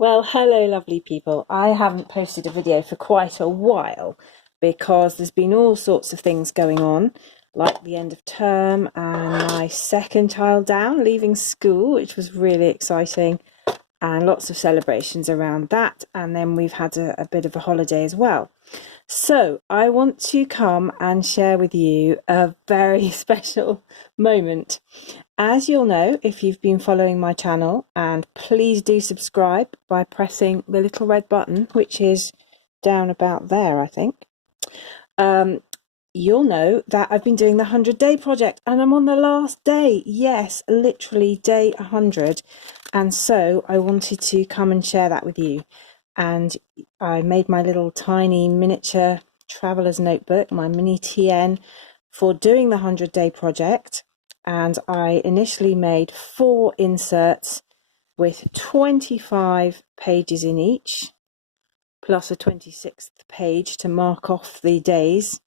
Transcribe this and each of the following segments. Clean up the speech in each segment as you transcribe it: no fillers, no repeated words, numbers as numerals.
Well, hello, lovely people. I haven't posted a video for quite a while because there's been all sorts of things going on, like the end of term and my second child down, leaving school, which was really exciting, and lots of celebrations around that. And then we've had a bit of a holiday as well. So I want to come and share with you a very special moment. As you'll know, if you've been following my channel, and please do subscribe by pressing the little red button, which is down about there, I think. You'll know that I've been doing the 100-day project and I'm on the last day. Yes, literally day 100. And so I wanted to come and share that with you. And I made my little tiny miniature traveler's notebook, my mini TN, for doing the 100-day project. And I initially made 4 inserts with 25 pages in each, plus a 26th page to mark off the days.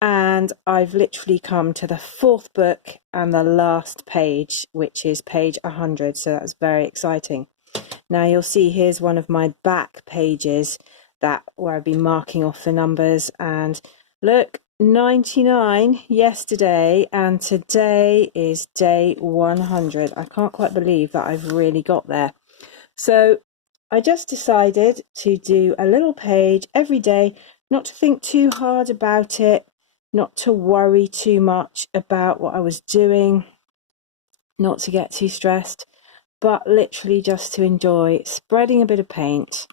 And I've literally come to the 4th book and the last page, which is page 100. So that's very exciting. Now you'll see here's one of my back pages where I've been marking off the numbers, and look, 99 yesterday, and today is day 100. I can't quite believe that I've really got there. So I just decided to do a little page every day, not to think too hard about it, not to worry too much about what I was doing, not to get too stressed, but literally just to enjoy spreading a bit of paint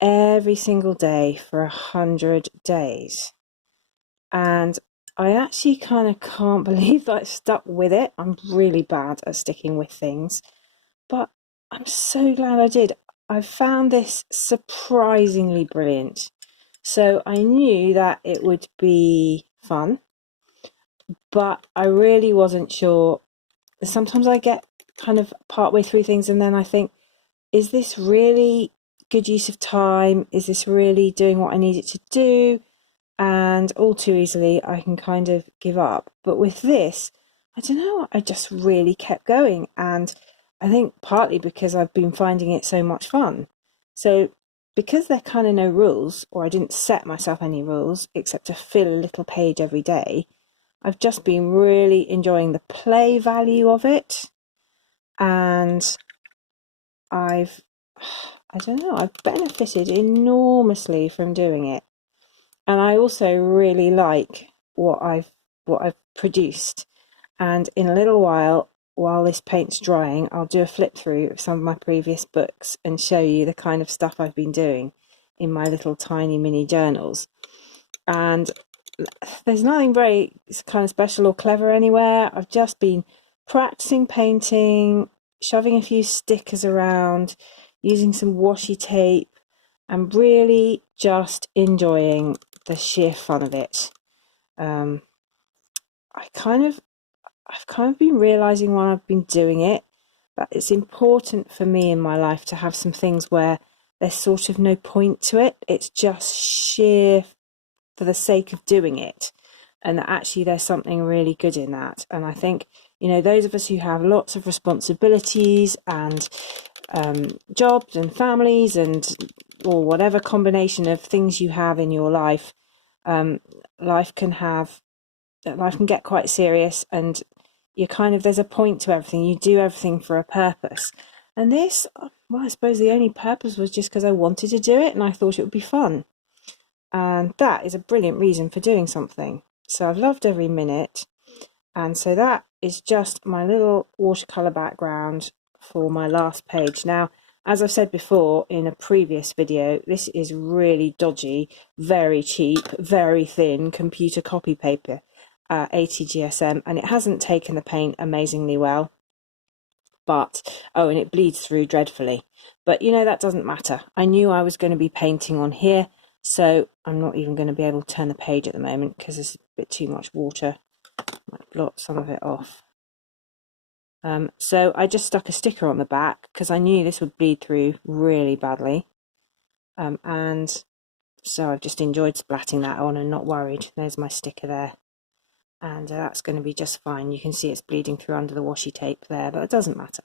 every single day for 100 days. And I actually kind of can't believe that I stuck with it. I'm really bad at sticking with things, but I'm so glad I did. I found this surprisingly brilliant. So I knew that it would be fun, but I really wasn't sure. Sometimes I get kind of partway through things and then I think, is this really good use of time? Is this really doing what I need it to do? And all too easily I can kind of give up. But with this, I don't know, I just really kept going. And I think partly because I've been finding it so much fun. So because there are kind of no rules, or I didn't set myself any rules except to fill a little page every day, I've just been really enjoying the play value of it. And I've, I don't know, I've benefited enormously from doing it. And I also really like what I've produced. And in a little while this paint's drying, I'll do a flip through of some of my previous books and show you the kind of stuff I've been doing in my little tiny mini journals. And there's nothing very kind of special or clever anywhere. I've just been practicing painting, shoving a few stickers around, using some washi tape, and really just enjoying the sheer fun of it. I've kind of been realizing while I've been doing it that it's important for me in my life to have some things where there's sort of no point to it. It's just sheer for the sake of doing it, and that actually there's something really good in that. And I think, those of us who have lots of responsibilities and jobs and families or whatever combination of things you have in your life, life can get quite serious, and there's a point to everything. You do everything for a purpose. And this, well, I suppose the only purpose was just because I wanted to do it and I thought it would be fun. And that is a brilliant reason for doing something. So I've loved every minute. And so that is just my little watercolour background for my last page. Now, as I've said before in a previous video, this is really dodgy, very cheap, very thin computer copy paper, 80 GSM, and it hasn't taken the paint amazingly well. And it bleeds through dreadfully. But that doesn't matter. I knew I was going to be painting on here, so I'm not even going to be able to turn the page at the moment because there's a bit too much water. Might blot some of it off. So I just stuck a sticker on the back because I knew this would bleed through really badly. And so I've just enjoyed splatting that on and not worried. There's my sticker there. And that's going to be just fine. You can see it's bleeding through under the washi tape there, but it doesn't matter.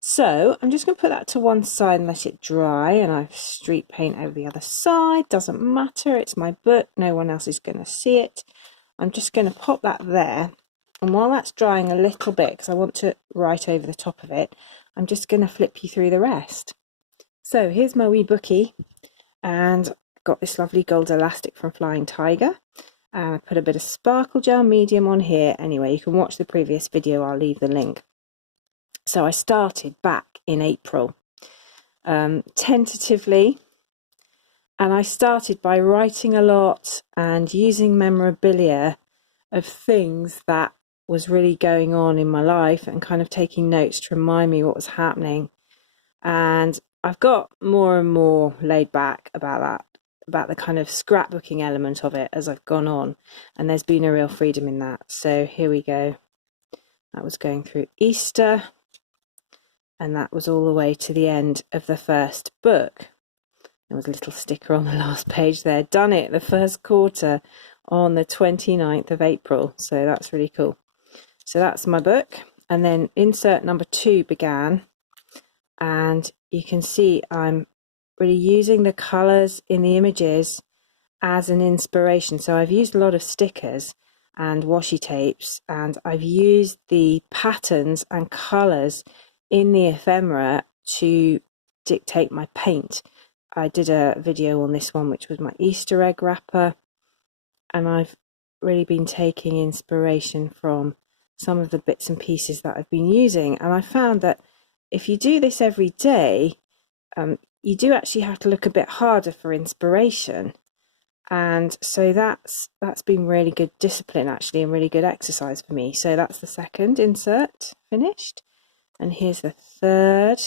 So I'm just going to put that to one side and let it dry, and I've street paint over the other side. Doesn't matter, it's my book, no one else is going to see it. I'm just going to pop that there, and while that's drying a little bit, because I want to write over the top of it, I'm just going to flip you through the rest. So here's my wee bookie, and I've got this lovely gold elastic from Flying Tiger, and I put a bit of sparkle gel medium on here. Anyway, you can watch the previous video, I'll leave the link. So I started back in April, tentatively, and I started by writing a lot and using memorabilia of things that was really going on in my life and kind of taking notes to remind me what was happening. And I've got more and more laid back about that, about the kind of scrapbooking element of it as I've gone on, and there's been a real freedom in that. So here we go. That was going through Easter, and that was all the way to the end of the first book. There was a little sticker on the last page there. Done it the first quarter on the 29th of April. So that's really cool. So that's my book. And then insert number 2 began. And you can see I'm really using the colours in the images as an inspiration. So I've used a lot of stickers and washi tapes, and I've used the patterns and colours in the ephemera to dictate my paint. I did a video on this one, which was my Easter egg wrapper, and I've really been taking inspiration from some of the bits and pieces that I've been using. And I found that if you do this every day, you do actually have to look a bit harder for inspiration. And so that's been really good discipline, actually, and really good exercise for me. So that's the second insert finished. And here's the third.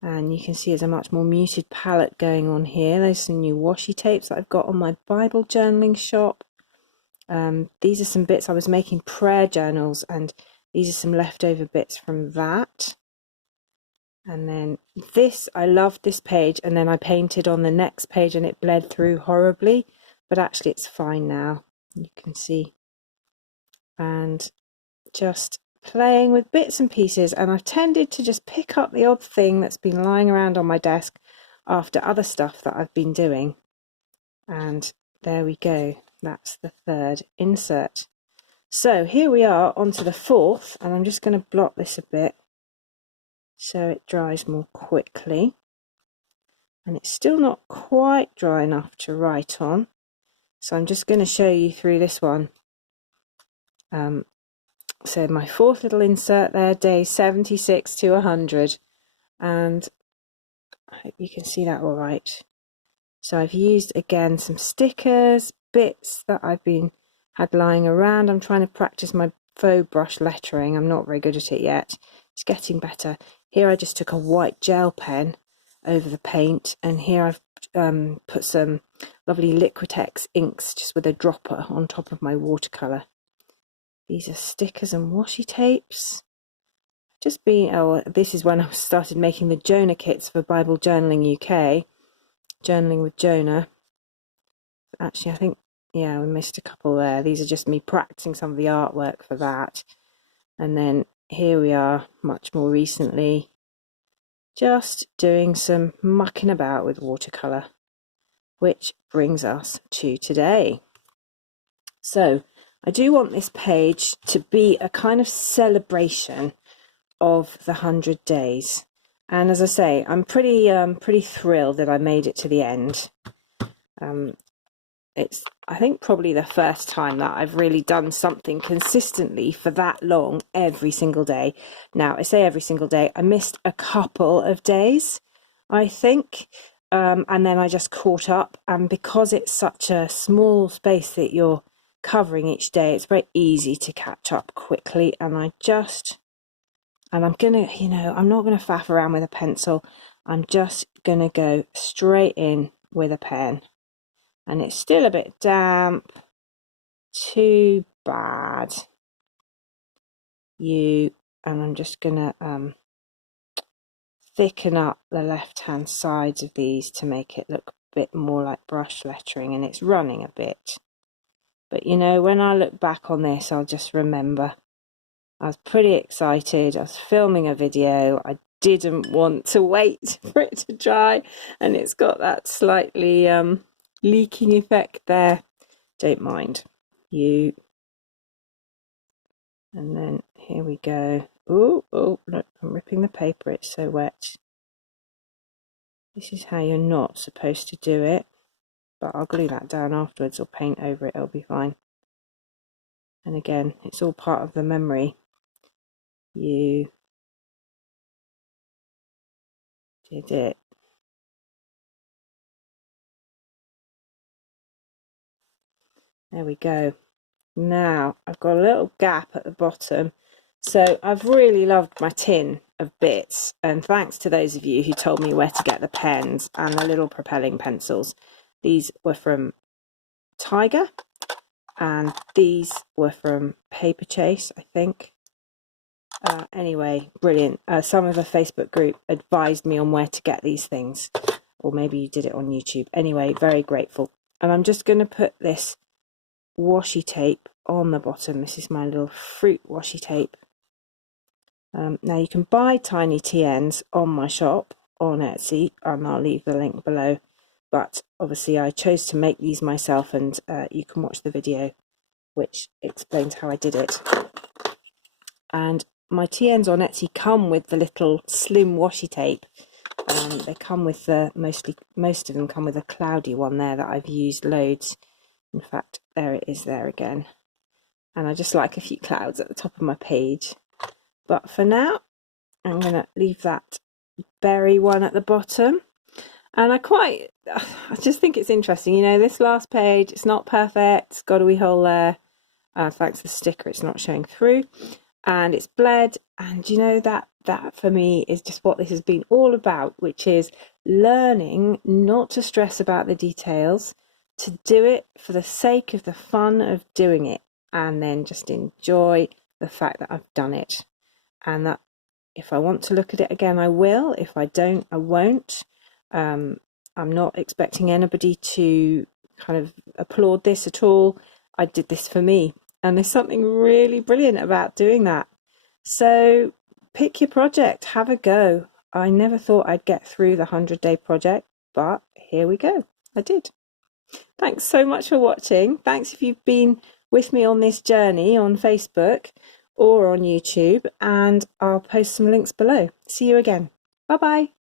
And you can see there's a much more muted palette going on here. There's some new washi tapes that I've got on my Bible journaling shop. These are some bits I was making prayer journals, and these are some leftover bits from that. And then this, I loved this page, and then I painted on the next page and it bled through horribly, but actually it's fine now, you can see. And just playing with bits and pieces, and I've tended to just pick up the odd thing that's been lying around on my desk after other stuff that I've been doing. And there we go, that's the third insert. So here we are onto the fourth, and I'm just going to blot this a bit so it dries more quickly. And it's still not quite dry enough to write on, so I'm just going to show you through this one. So my fourth little insert there, day 76 to 100, and I hope you can see that all right. So I've used again some stickers, bits that I've had lying around. I'm trying to practice my faux brush lettering. I'm not very good at it yet. It's getting better. Here I just took a white gel pen over the paint, and here I've put some lovely Liquitex inks just with a dropper on top of my watercolour. These are stickers and washi tapes. This is when I started making the Jonah kits for Bible Journaling UK, Journaling with Jonah. Actually, I think, yeah, we missed a couple there. These are just me practicing some of the artwork for that. And then here we are, much more recently, just doing some mucking about with watercolour, which brings us to today. So I do want this page to be a kind of celebration of the 100 days. And as I say, I'm pretty thrilled that I made it to the end. It's, I think, probably the first time that I've really done something consistently for that long every single day. Now, I say every single day, I missed a couple of days, I think, and then I just caught up. And because it's such a small space that you're covering each day, it's very easy to catch up quickly. And I'm gonna, I'm not gonna faff around with a pencil. I'm just gonna go straight in with a pen. And it's still a bit damp. Too bad. And I'm just gonna thicken up the left-hand sides of these to make it look a bit more like brush lettering, and it's running a bit. But when I look back on this, I'll just remember I was pretty excited. I was filming a video. I didn't want to wait for it to dry, and it's got that slightly leaking effect there. Don't mind you. And then here we go. Oh, look, I'm ripping the paper. It's so wet. This is how you're not supposed to do it, but I'll glue that down afterwards or paint over it. It'll be fine. And again, it's all part of the memory. You did it. There we go. Now I've got a little gap at the bottom. So I've really loved my tin of bits, and thanks to those of you who told me where to get the pens and the little propelling pencils. These were from Tiger, and these were from Paperchase, I think. Anyway, brilliant. Some of the Facebook group advised me on where to get these things, or maybe you did it on YouTube. Anyway, very grateful. And I'm just going to put this washi tape on the bottom. This is my little fruit washi tape. Now you can buy tiny TNs on my shop on Etsy, and I'll leave the link below, but obviously I chose to make these myself, and you can watch the video which explains how I did it. And my TNs on Etsy come with the little slim washi tape. They come with the most of them come with a cloudy one there that I've used loads. In fact, there it is there again. And I just like a few clouds at the top of my page. But for now, I'm going to leave that berry one at the bottom. And I just think it's interesting. You know, this last page, it's not perfect. It's got a wee hole there. Thanks to the sticker, it's not showing through. And it's bled. And you know, that for me is just what this has been all about, which is learning not to stress about the details, to do it for the sake of the fun of doing it, and then just enjoy the fact that I've done it. And that if I want to look at it again, I will. If I don't, I won't. I'm not expecting anybody to kind of applaud this at all. I did this for me, and there's something really brilliant about doing that. So pick your project, have a go. I never thought I'd get through the 100-day project, but here we go. I did. Thanks so much for watching. Thanks if you've been with me on this journey on Facebook or on YouTube, and I'll post some links below. See you again. Bye bye.